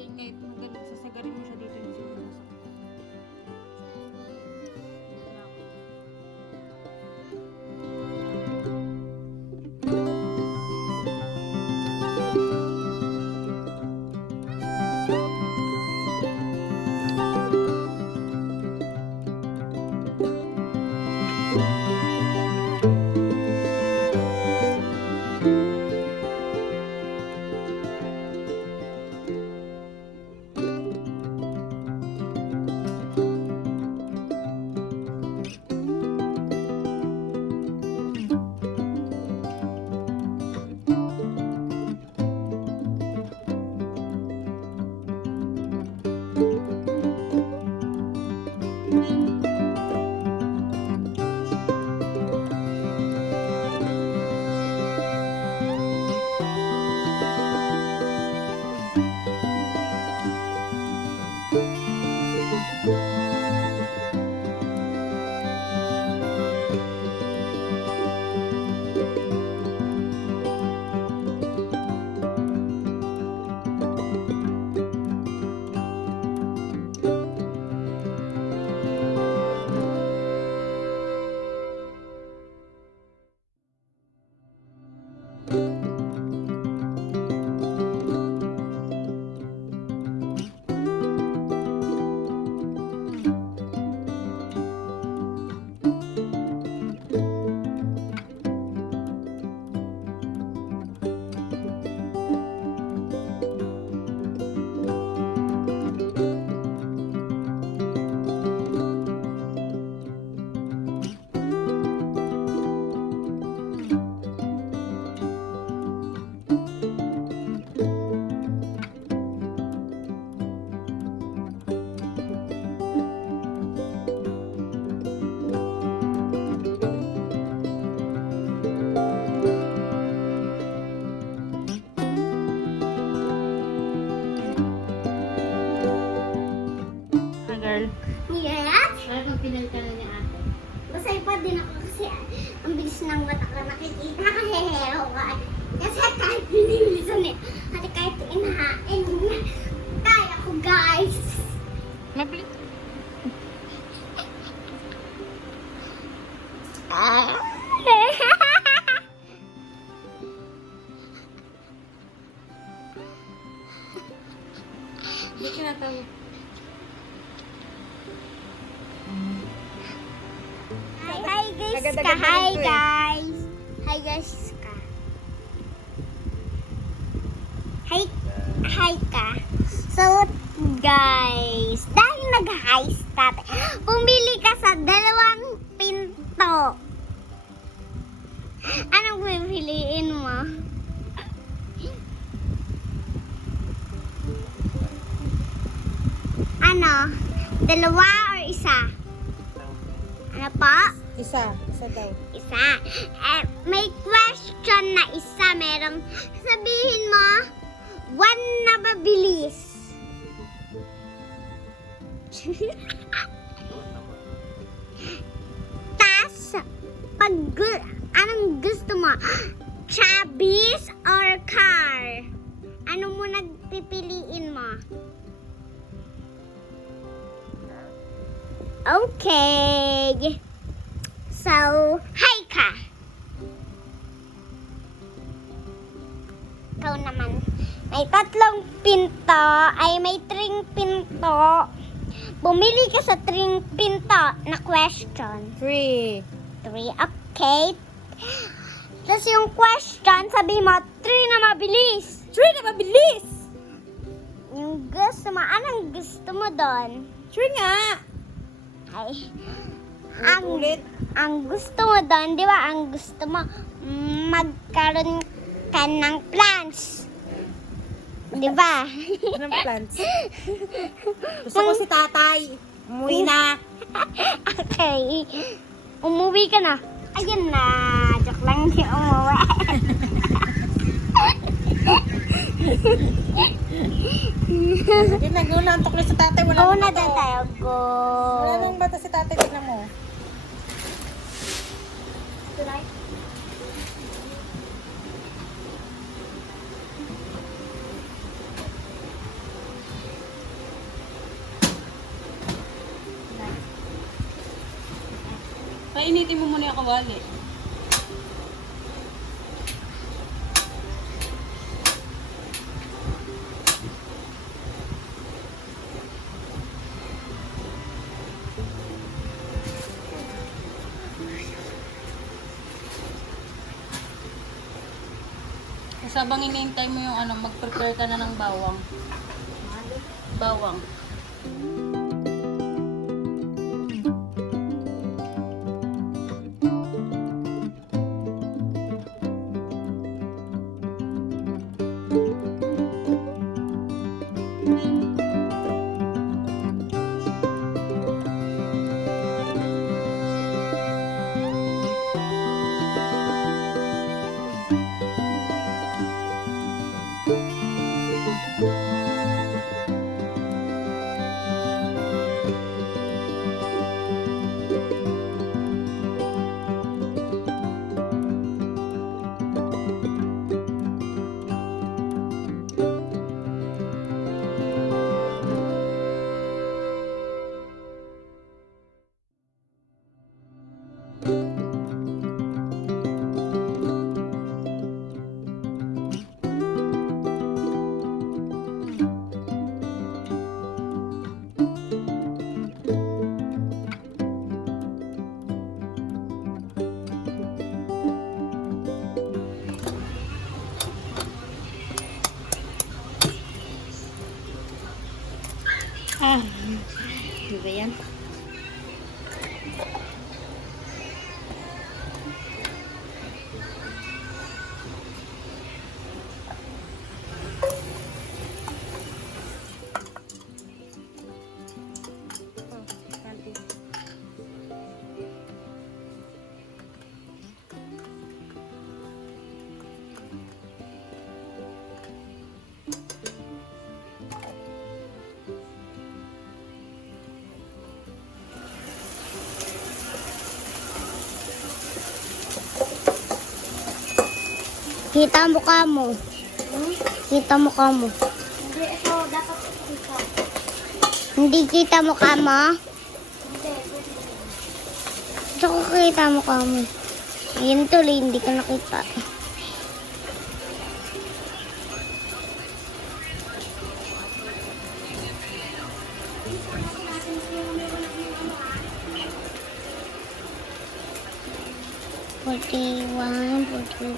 Yan kahit ganun, sasagarin mo siya dito yung siguro masakit. Girl. Yes? Parang pag pinal ka na ni ate. Masay pa din ako kasi ang bilis ng mata ko nakikita. Nakahehero ka. Kasi kahit binilisan eh. At kahit inahain niya. Kaya ko guys. Mabilis. Hindi kinatawag. Hi guys ka. Agad-agad na Hi ito eh. guys. Hi guys ka. Hi ka. So guys, dahil nag-hi start, pumili ka sa 2 pinto. Anong pipiliin mo? Ano? 2 or 1? Ano po? Isa daw. Isa. May question na isa. Merong sabihin mo, 1 na mabilis. Tas, anong gusto mo? Chabis or car? Ano mo nagpipiliin mo? Okay. So, hi ka. Ikaw naman. May 3 pinto. Ay, may 3 pinto. Bumili ka sa 3 pinto na question. 3. 3, okay. Tapos yung question, sabi mo, 3 na mabilis. 3 na mabilis! Yung gusto mo, anong gusto mo doon? 3 nga! Ay, Ulit. ang gusto mo doon, di ba? Ang gusto mo, magkaroon ka ng plants. Di ba? Anong plants? Gusto ko si tatay. Umuwi na. Okay. Umuwi ka na. Ayun na. Joke lang, di umuwi. Hindi na, nantok na si tatay. Wala Go nang na bato. din tayo. Go. Wala nang bata si tatay. Tignan mo. Painitin mo muna yung kawali. Sabang inintay mo yung ano, mag-prepare ka na ng bawang. Bawang. Di ba yan? Kita mukha mo. Kita mukha mo. Hindi, ito dapat kita. Hindi kita mukha mo? Gusto ko kita mukha mo. Yun tuloy, hindi ka nakita. Forty-one, 40.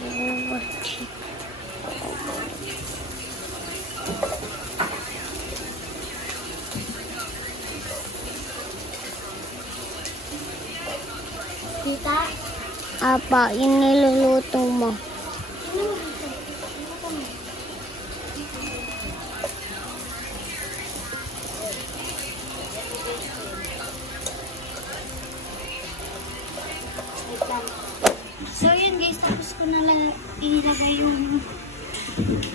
Kita? Apa, yung niluluto mo. So yun guys, tapos ko na lang ilagay yung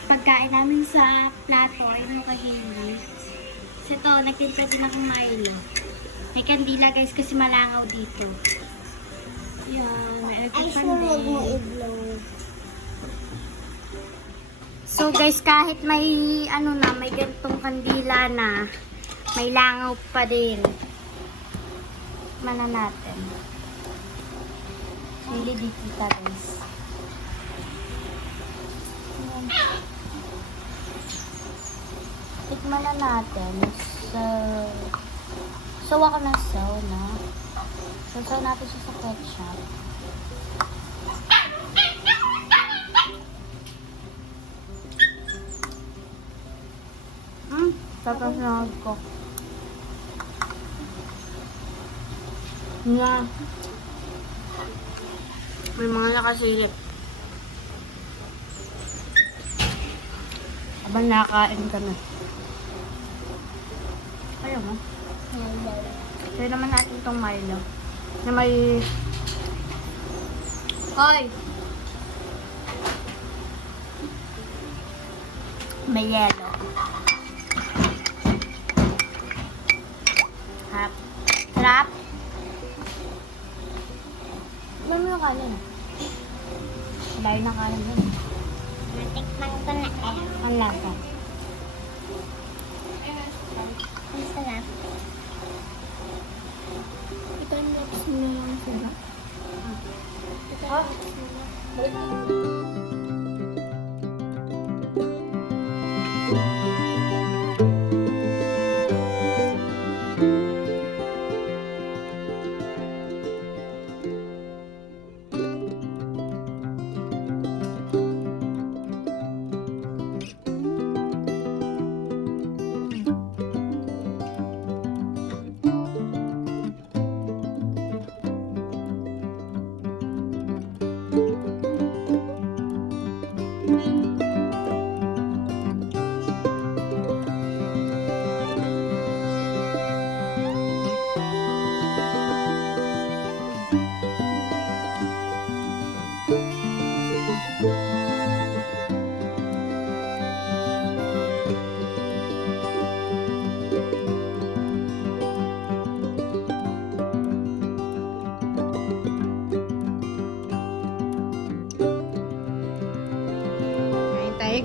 pagkain namin sa plato. Ayun yung kahili. So ito, nagtimpla din akong Milo. May kandila guys kasi malangaw dito. Yan, may Ay, electric fan sunod mo din. i-blow. So guys, kahit may ano na, may gantong kandila na, may langaw pa din. Mana natin. Hindi di kita guys. Ayan. Tikman na natin. So ako na na. So natin siya sa ketchup. Tapos na ko. Nga. May mga nakasilip. Habang nakakain kami. Ayaw mo? Kaya naman natin itong Milo. Na may... Hoy! May yelo. Harap. Sarap. Ano mo yung kanin? Layo na kanin yun. Natikman ko na eh. Ang lasa. Ang sarap. Ito yung lips mo yung sarap.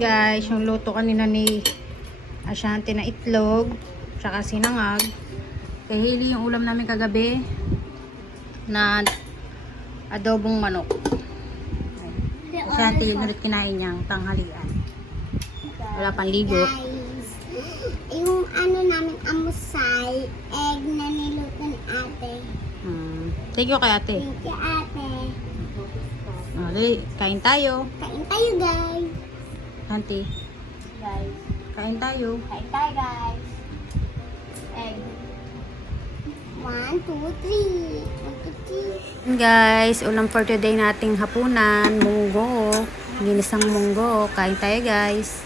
Guys, yung luto kanina ni Ashanti na itlog tsaka sinangag. Kay Hailey yung ulam namin kagabi na adobong manok. Ashanti yung ulit kinain niyang tanghalian. Wala pang ligo. Guys, yung ano namin almusal, egg na niluto ni ate. Thank you kay ate. Thank you, ate. Okay, kain tayo. Kain tayo, guys. Auntie, Guys, kain tayo. kain tayo guys. Egg. 1, 2, 3. 1, 2, 3. Guys, ulam for today nating hapunan, munggo. Ginisang munggo. Kain tayo guys.